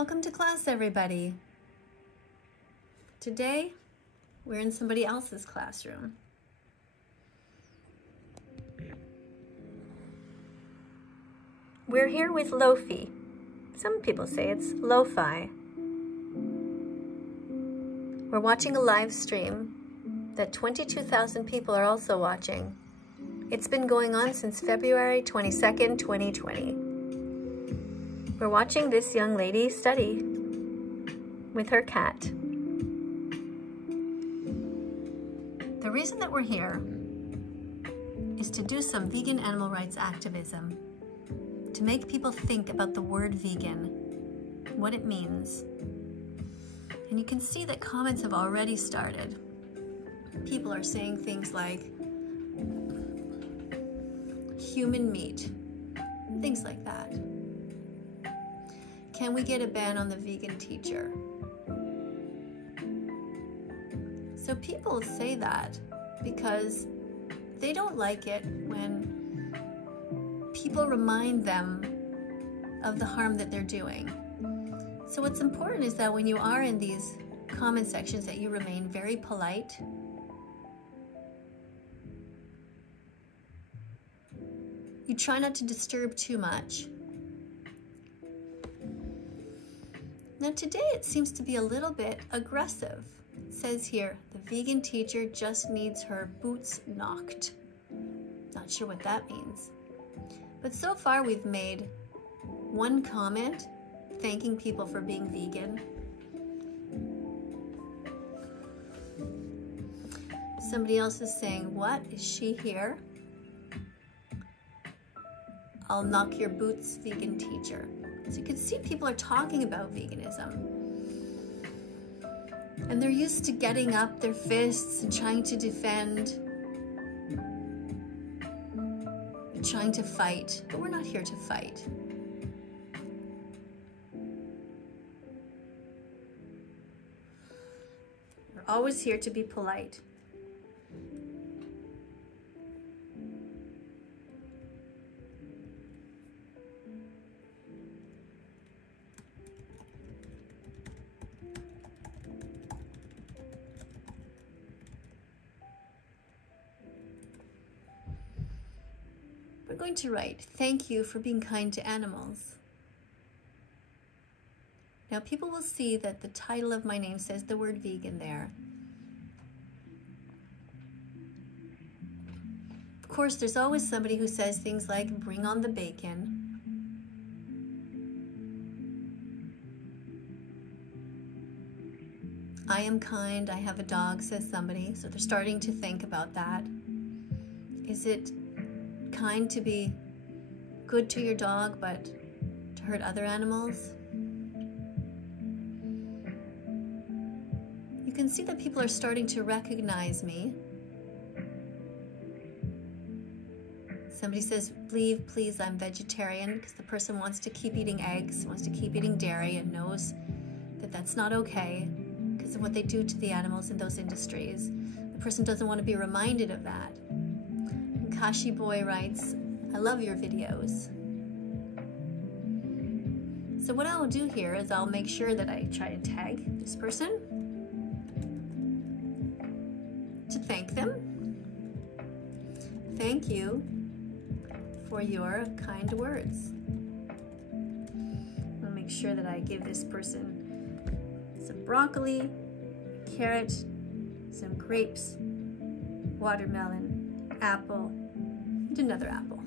Welcome to class, everybody. Today, we're in somebody else's classroom. We're here with Lo-fi. Some people say it's lo-fi. We're watching a live stream that 22,000 people are also watching. It's been going on since February 22nd, 2020. We're watching this young lady study with her cat. The reason that we're here is to do some vegan animal rights activism, to make people think about the word vegan, what it means. And you can see that comments have already started. People are saying things like human meat, things like that. Can we get a ban on the vegan teacher? So people say that because they don't like it when people remind them of the harm that they're doing. So what's important is that when you are in these comment sections that you remain very polite. You try not to disturb too much. Now today it seems to be a little bit aggressive. It says here, the vegan teacher just needs her boots knocked. Not sure what that means. But so far we've made one comment thanking people for being vegan. Somebody else is saying, what, is she here? I'll knock your boots, vegan teacher. So you can see people are talking about veganism. And they're used to getting up their fists and trying to defend, and trying to fight, but we're not here to fight. We're always here to be polite. We're going to write, thank you for being kind to animals. Now people will see that the title of my name says the word vegan there. Of course, there's always somebody who says things like, bring on the bacon. I am kind, I have a dog, says somebody. So they're starting to think about that. Is it kind to be good to your dog, but to hurt other animals? You can see that people are starting to recognize me. Somebody says, please, I'm vegetarian, because the person wants to keep eating eggs, wants to keep eating dairy, and knows that that's not okay because of what they do to the animals in those industries. The person doesn't want to be reminded of that. Kashi Boy writes, I love your videos. So what I'll do here is I'll make sure that I try to tag this person to thank them. Thank you for your kind words. I'll make sure that I give this person some broccoli, a carrot, some grapes, watermelon, apple, and another apple.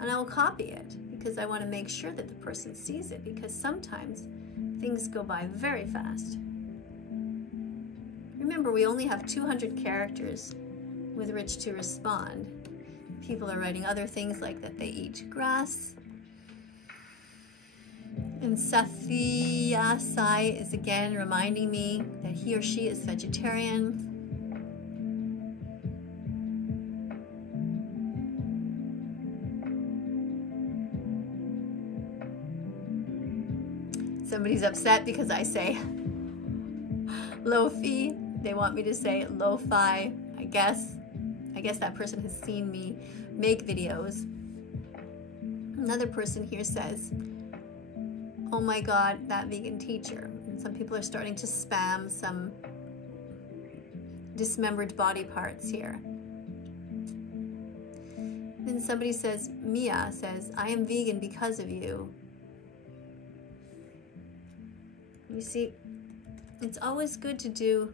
And I will copy it because I want to make sure that the person sees it, because sometimes things go by very fast. Remember, we only have 200 characters with which to respond. People are writing other things like that they eat grass. And Sathya Sai is again reminding me that he or she is vegetarian. Somebody's upset because I say lo-fi. They want me to say lo-fi. I guess that person has seen me make videos. Another person here says, oh my God, that vegan teacher. And some people are starting to spam some dismembered body parts here. Then somebody says, Mia says, I am vegan because of you. You see, it's always good to do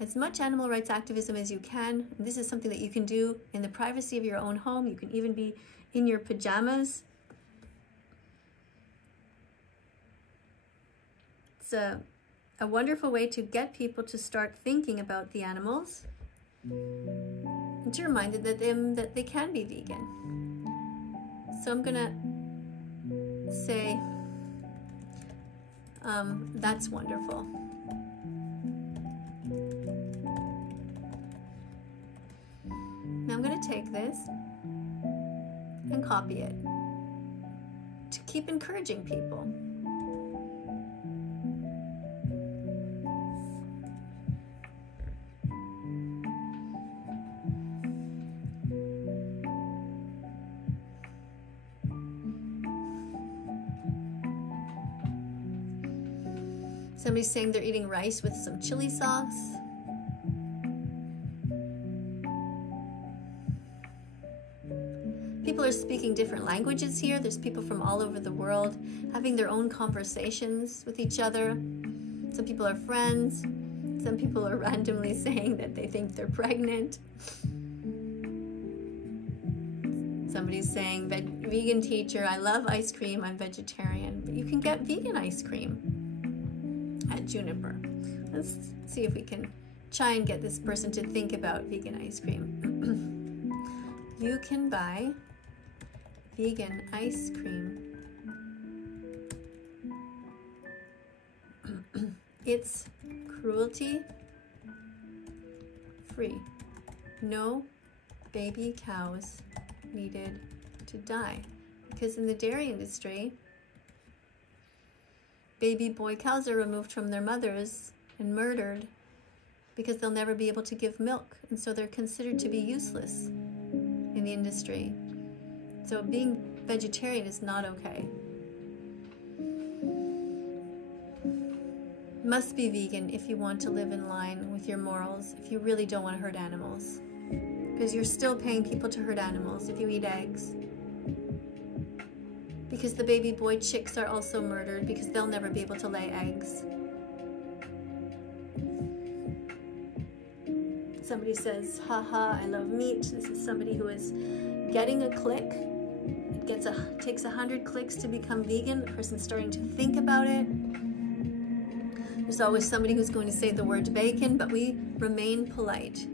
as much animal rights activism as you can. And this is something that you can do in the privacy of your own home. You can even be in your pajamas. It's a wonderful way to get people to start thinking about the animals and to remind them that they can be vegan. So I'm gonna say, that's wonderful. Now I'm gonna take this and copy it to keep encouraging people. Somebody's saying they're eating rice with some chili sauce. People are speaking different languages here. There's people from all over the world having their own conversations with each other. Some people are friends. Some people are randomly saying that they think they're pregnant. Somebody's saying, vegan teacher, I love ice cream, I'm vegetarian. But you can get vegan ice cream at Juniper. Let's see if we can try and get this person to think about vegan ice cream. You can buy vegan ice cream. It's cruelty free. No baby cows needed to die. Because in the dairy industry, baby boy cows are removed from their mothers and murdered because they'll never be able to give milk. And so they're considered to be useless in the industry. So being vegetarian is not okay. Must be vegan if you want to live in line with your morals, if you really don't want to hurt animals. Because you're still paying people to hurt animals if you eat eggs. Because the baby boy chicks are also murdered because they'll never be able to lay eggs. Somebody says, haha, I love meat. This is somebody who is getting a click. It takes 100 clicks to become vegan. The person's starting to think about it. There's always somebody who's going to say the word bacon, but we remain polite.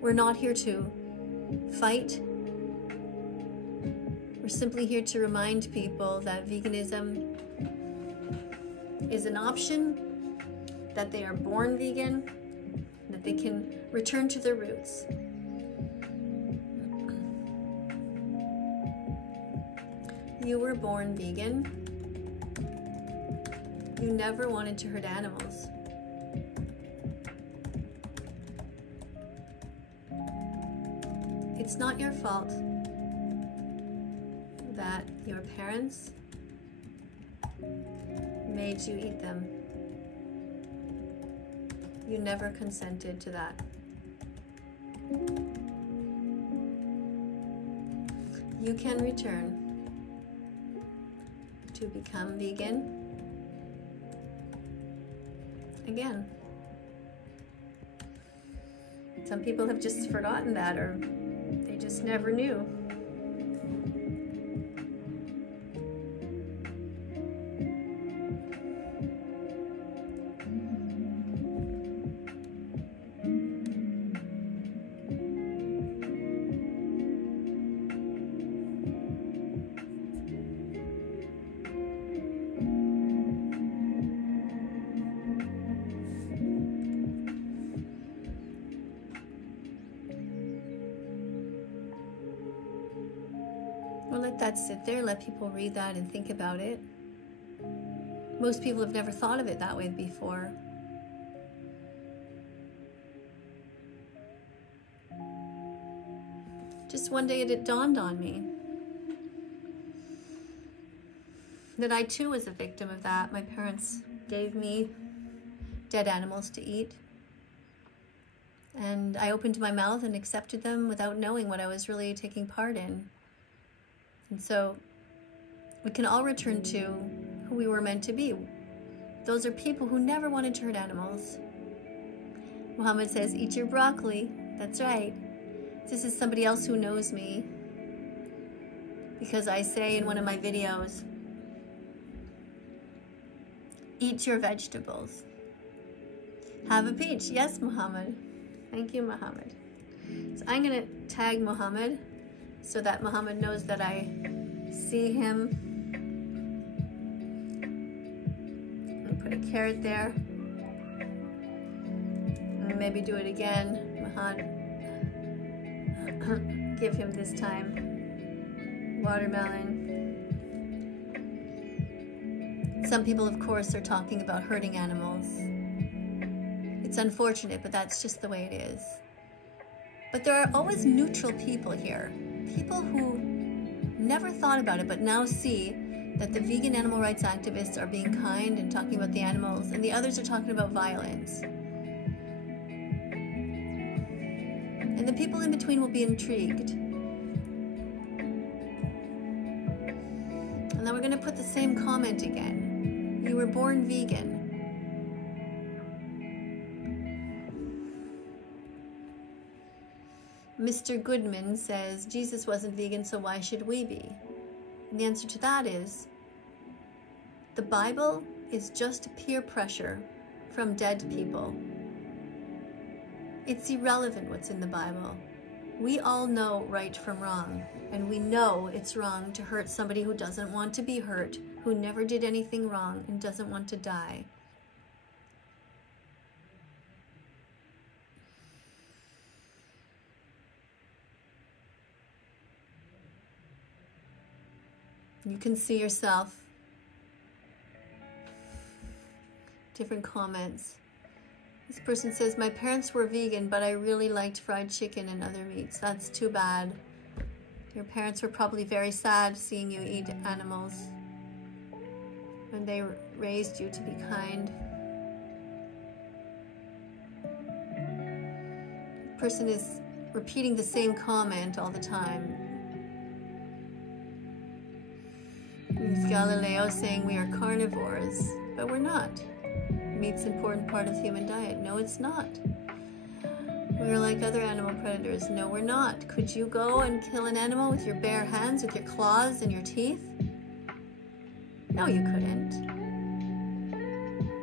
We're not here to fight. We're simply here to remind people that veganism is an option, that they are born vegan, that they can return to their roots. You were born vegan. You never wanted to hurt animals. It's not your fault that your parents made you eat them. You never consented to that. You can return to become vegan again. Some people have just forgotten that, or they just never knew. Well, let that sit there. Let people read that and think about it. Most people have never thought of it that way before. Just one day it dawned on me. that I too was a victim of that. My parents gave me dead animals to eat, and I opened my mouth and accepted them without knowing what I was really taking part in. And so we can all return to who we were meant to be. Those are people who never wanted to hurt animals. Muhammad says, eat your broccoli. That's right. This is somebody else who knows me, because I say in one of my videos, eat your vegetables. Have a peach. Yes, Muhammad. Thank you, Muhammad. So I'm going to tag Muhammad so that Muhammad knows that I see him. I'm going to put a carrot there. And maybe do it again. Muhammad. Give him this time watermelon. Some people, of course, are talking about hurting animals. It's unfortunate, but that's just the way it is. But there are always neutral people here. People who never thought about it, but now see that the vegan animal rights activists are being kind and talking about the animals, and the others are talking about violence. And the people in between will be intrigued. And then we're going to put the same comment again. You were born vegan. Mr. Goodman says, Jesus wasn't vegan, so why should we be? And the answer to that is, the Bible is just peer pressure from dead people. It's irrelevant what's in the Bible. We all know right from wrong, and we know it's wrong to hurt somebody who doesn't want to be hurt, who never did anything wrong and doesn't want to die. You can see yourself. Different comments. This person says, my parents were vegan, but I really liked fried chicken and other meats. That's too bad. Your parents were probably very sad seeing you eat animals when they raised you to be kind. The person is repeating the same comment all the time. It's Galileo saying we are carnivores, but we're not. Meat's an important part of the human diet. No, it's not. We're like other animal predators. No, we're not. Could you go and kill an animal with your bare hands, with your claws and your teeth? No, you couldn't.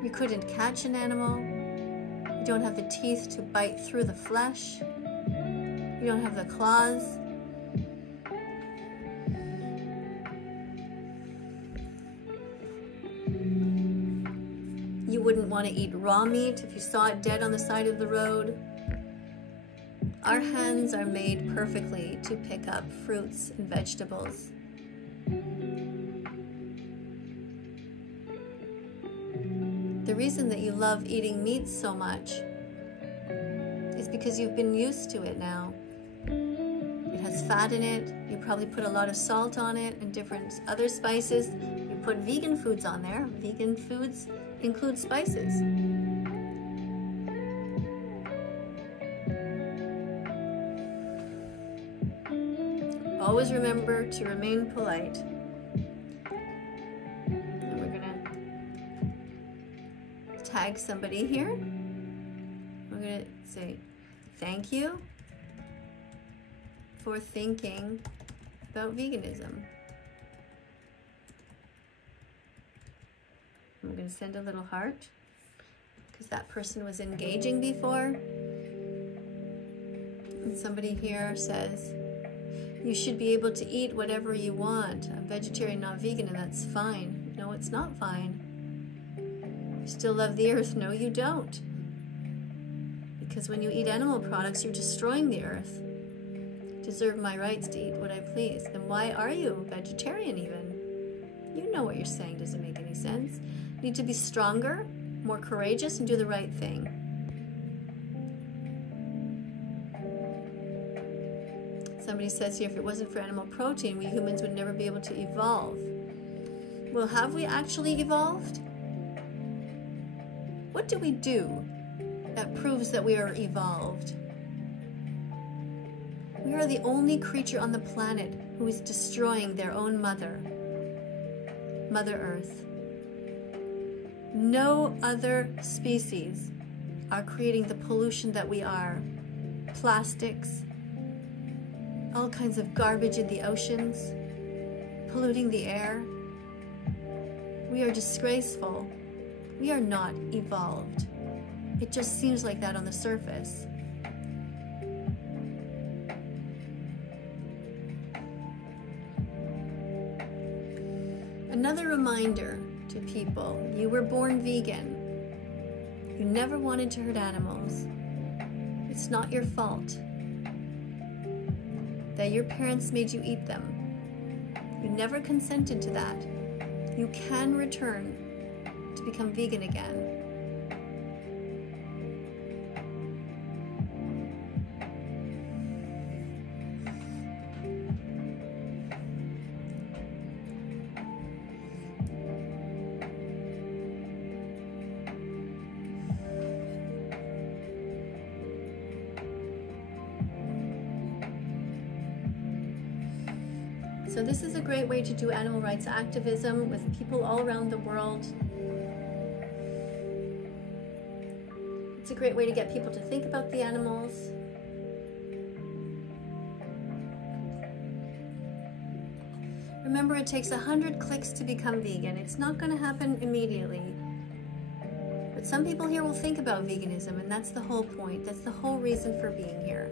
You couldn't catch an animal. You don't have the teeth to bite through the flesh. You don't have the claws. You wouldn't want to eat raw meat if you saw it dead on the side of the road. Our hands are made perfectly to pick up fruits and vegetables. The reason that you love eating meat so much is because you've been used to it now. It has fat in it. You probably put a lot of salt on it and different other spices. You put vegan foods on there. Vegan foods include spices. Always remember to remain polite. And we're gonna tag somebody here. We're gonna say thank you for thinking about veganism. I'm going to send a little heart because that person was engaging before. And somebody here says, you should be able to eat whatever you want. I'm vegetarian, not vegan, and that's fine. No, it's not fine. You still love the earth. No, you don't. Because when you eat animal products, you're destroying the earth. I deserve my rights to eat what I please. Then why are you vegetarian even? You know what you're saying doesn't make any sense. You need to be stronger, more courageous, and do the right thing. Somebody says here, if it wasn't for animal protein, we humans would never be able to evolve. Well, have we actually evolved? What do we do that proves that we are evolved? We are the only creature on the planet who is destroying their own mother, Mother Earth. No other species are creating the pollution that we are. Plastics, all kinds of garbage in the oceans, polluting the air. We are disgraceful. We are not evolved. It just seems like that on the surface. Another reminder to people, you were born vegan. You never wanted to hurt animals. It's not your fault that your parents made you eat them. You never consented to that. You can return to become vegan again. So this is a great way to do animal rights activism with people all around the world. It's a great way to get people to think about the animals. Remember, it takes 100 clicks to become vegan. It's not going to happen immediately. But some people here will think about veganism, and that's the whole point. That's the whole reason for being here.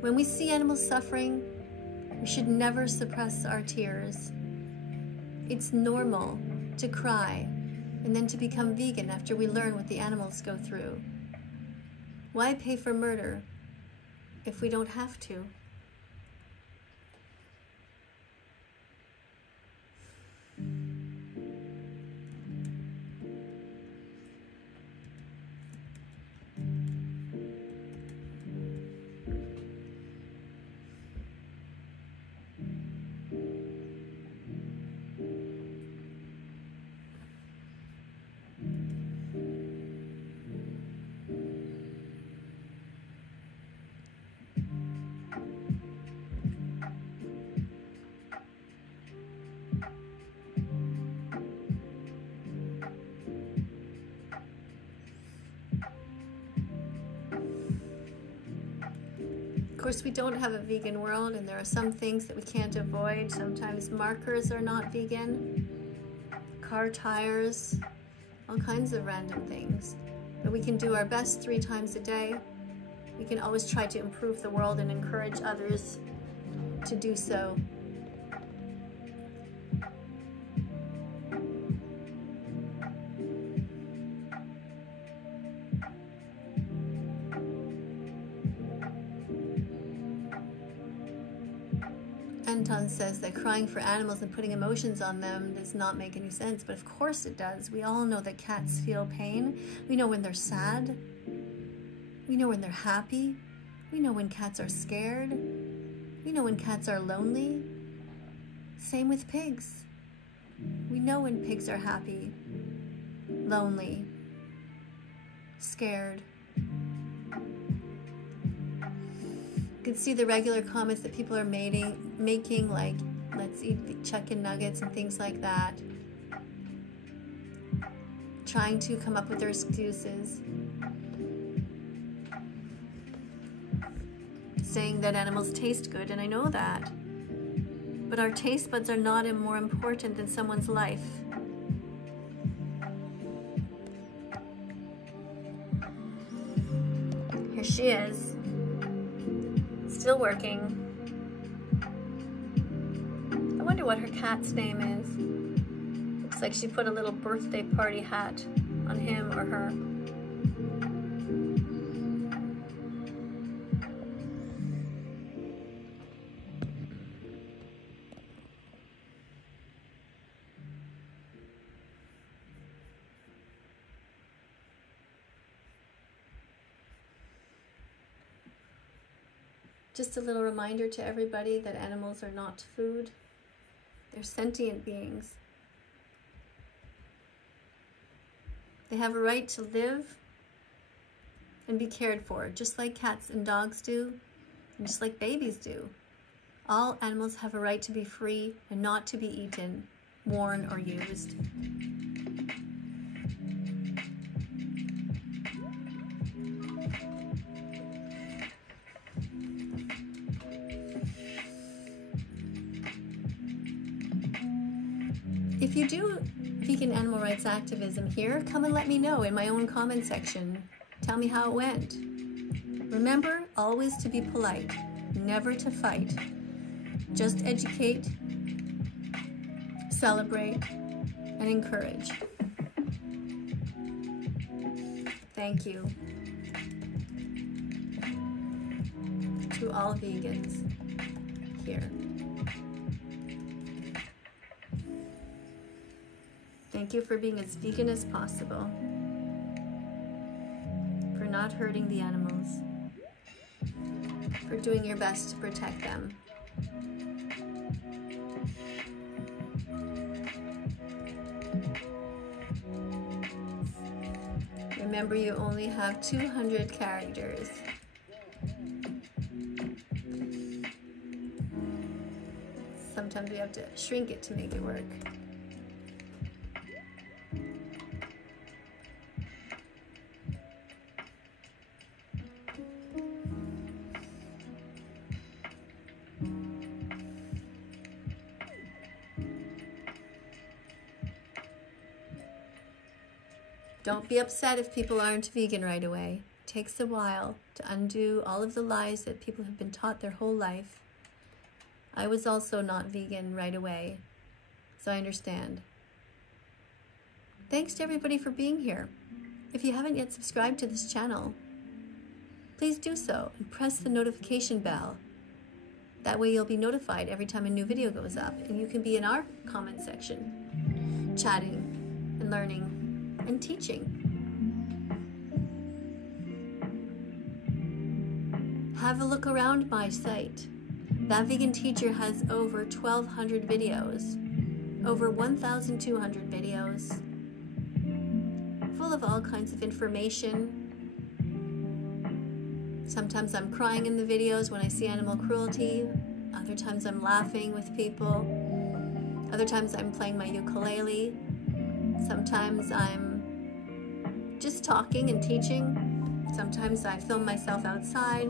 When we see animals suffering, we should never suppress our tears. It's normal to cry and then to become vegan after we learn what the animals go through. Why pay for murder if we don't have to? Of course, we don't have a vegan world, and there are some things that we can't avoid. Sometimes markers are not vegan, car tires, all kinds of random things. But we can do our best 3 times a day. We can always try to improve the world and encourage others to do so. Anton says that crying for animals and putting emotions on them does not make any sense, but of course it does. We all know that cats feel pain. We know when they're sad. We know when they're happy. We know when cats are scared. We know when cats are lonely. Same with pigs. We know when pigs are happy, lonely, scared. You can see the regular comments that people are making, like, let's eat the chicken nuggets and things like that. Trying to come up with their excuses. Saying that animals taste good, and I know that. But our taste buds are not more important than someone's life. Here she is. Still working. I wonder what her cat's name is. Looks like she put a little birthday party hat on him or her. Just a little reminder to everybody that animals are not food. They're sentient beings. They have a right to live and be cared for, just like cats and dogs do, and just like babies do. All animals have a right to be free and not to be eaten, worn, or used. If you do vegan animal rights activism here, come and let me know in my own comment section. Tell me how it went. Remember always to be polite, never to fight. Just educate, celebrate, and encourage. Thank you to all vegans here. Thank you for being as vegan as possible, for not hurting the animals, for doing your best to protect them. Remember, you only have 200 characters. Sometimes we have to shrink it to make it work. Don't be upset if people aren't vegan right away. It takes a while to undo all of the lies that people have been taught their whole life. I was also not vegan right away, so I understand. Thanks to everybody for being here. If you haven't yet subscribed to this channel, please do so and press the notification bell. That way you'll be notified every time a new video goes up, and you can be in our comment section, chatting and learning and teaching. Have a look around my site. That Vegan Teacher has over 1,200 videos, over 1,200 videos, full of all kinds of information. Sometimes I'm crying in the videos when I see animal cruelty. Other times I'm laughing with people. Other times I'm playing my ukulele. Sometimes I'm just talking and teaching. Sometimes I film myself outside.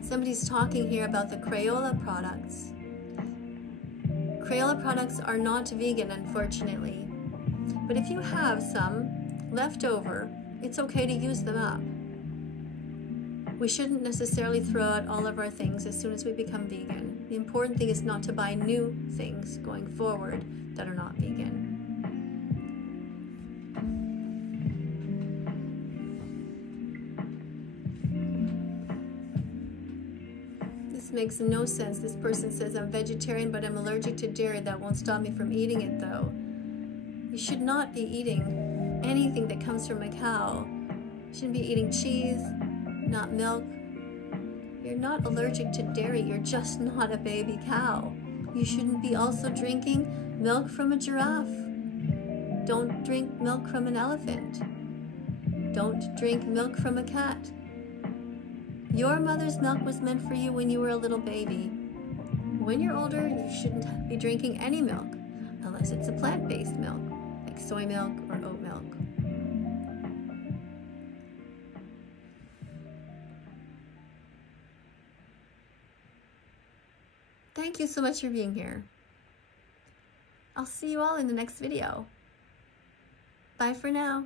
Somebody's talking here about the Crayola products. Crayola products are not vegan, unfortunately. But if you have some left over, it's okay to use them up. We shouldn't necessarily throw out all of our things as soon as we become vegan. The important thing is not to buy new things going forward that are not vegan. This makes no sense. This person says, I'm vegetarian, but I'm allergic to dairy. That won't stop me from eating it, though. You should not be eating anything that comes from a cow. You shouldn't be eating cheese, not milk. You're not allergic to dairy. You're just not a baby cow. You shouldn't be also drinking milk from a giraffe. Don't drink milk from an elephant. Don't drink milk from a cat. Your mother's milk was meant for you when you were a little baby. When you're older, you shouldn't be drinking any milk, unless it's a plant-based milk, like soy milk or oat milk. Thank you so much for being here. I'll see you all in the next video. Bye for now.